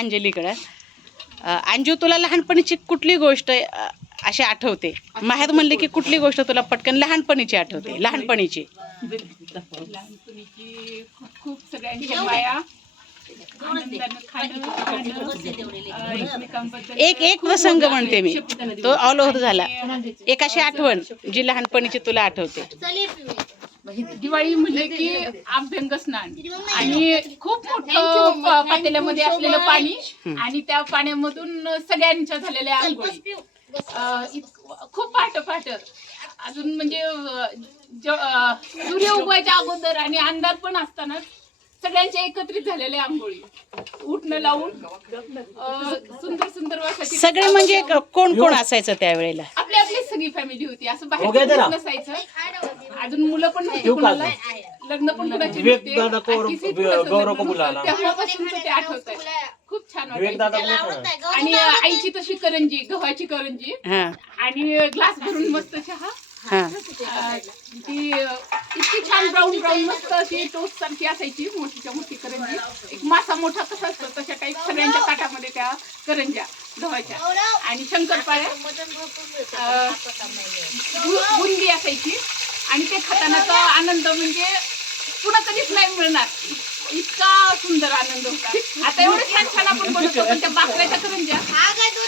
अंजलीकडं. अंजू, तुला लहानपणीची कुठली गोष्ट अशी आठवते? माहेर म्हणली की कुठली गोष्ट तुला पटकन लहानपणीची आठवते? लहानपणीची खूप खूप सगळ्यांची माया, एक प्रसंग म्हणते मी, तो ऑल ओव्हर झाला. एक अशी आठवण जी लहानपणीची तुला आठवते. दिवाळी म्हणजे की अभ्यंग स्नान आणि खूप मोठं पातेल्यामध्ये असलेलं पाणी आणि त्या पाण्यामधून सगळ्यांच्या झालेल्या आंघोळी. खूप पहाट अजून म्हणजे सूर्य उगवायच्या अगोदर आणि अंधार पण असताना सगळ्यांच्या एकत्रित झालेल्या आंघोळी, उठणं लावून सुंदर सुंदर वासाची. सगळे म्हणजे कोण कोण असायचं त्यावेळेला? आपली आपली सगळी फॅमिली होती, असं बाहेर नसायचं. अजून मुलं पण नव्हती कोणाला, लग्न पण कुणाची नव्हते. तेव्हापासून ते आठवत आहे. खूप छान वाटतं. आणि आईची तशी करंजी, गव्हाची करंजी आणि ग्लास भरून मस्त चहा, ती इतकी छान ब्राऊन ब्राऊन मस्त अशी टोस्ट सारखी असायची, मोठीच्या मोठी करंजी. एक मासा मोठा कसा असतो तशा टाईप सगळ्यांच्या ताटामध्ये त्या करंज्या गव्हाच्या. आणि शंकरपाळ्या, बुंदी असायची. आणि ते खातानाचा आनंद म्हणजे पुन्हा कधीच नाही मिळणार, इतका सुंदर आनंद होता. आता एवढं छान छान आपण बनवतो, पण त्या बाकऱ्याच्या करंज्या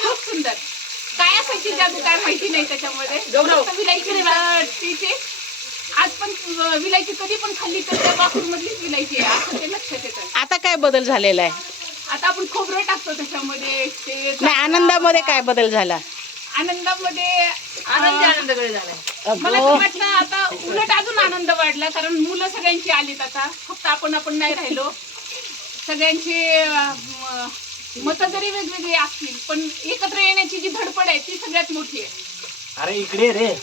खूप सुंदर. काय असायची जादू काय माहिती नाही त्याच्यामध्ये. विलायची आज पण विलायची कधी पण खाल्ली तर त्या बाकूर मधलीच विलायची आहे, असं ते लक्षात येतं. आता काय बदल झालेला आहे? आता आपण खोबरं टाकतो त्याच्यामध्ये. ते नाही, आनंदामध्ये काय बदल झाला? आनंदामध्ये आनंदाकडे झालाय. मला तर वाटतं आता उलट अजून आनंद वाढला, कारण मुलं सगळ्यांची आलीत. आता फक्त आपण नाही राहिलो. सगळ्यांची मतं जरी वेगवेगळी असतील पण एकत्र येण्याची जी धडपड आहे ती सगळ्यात मोठी आहे. अरे इकडे रे.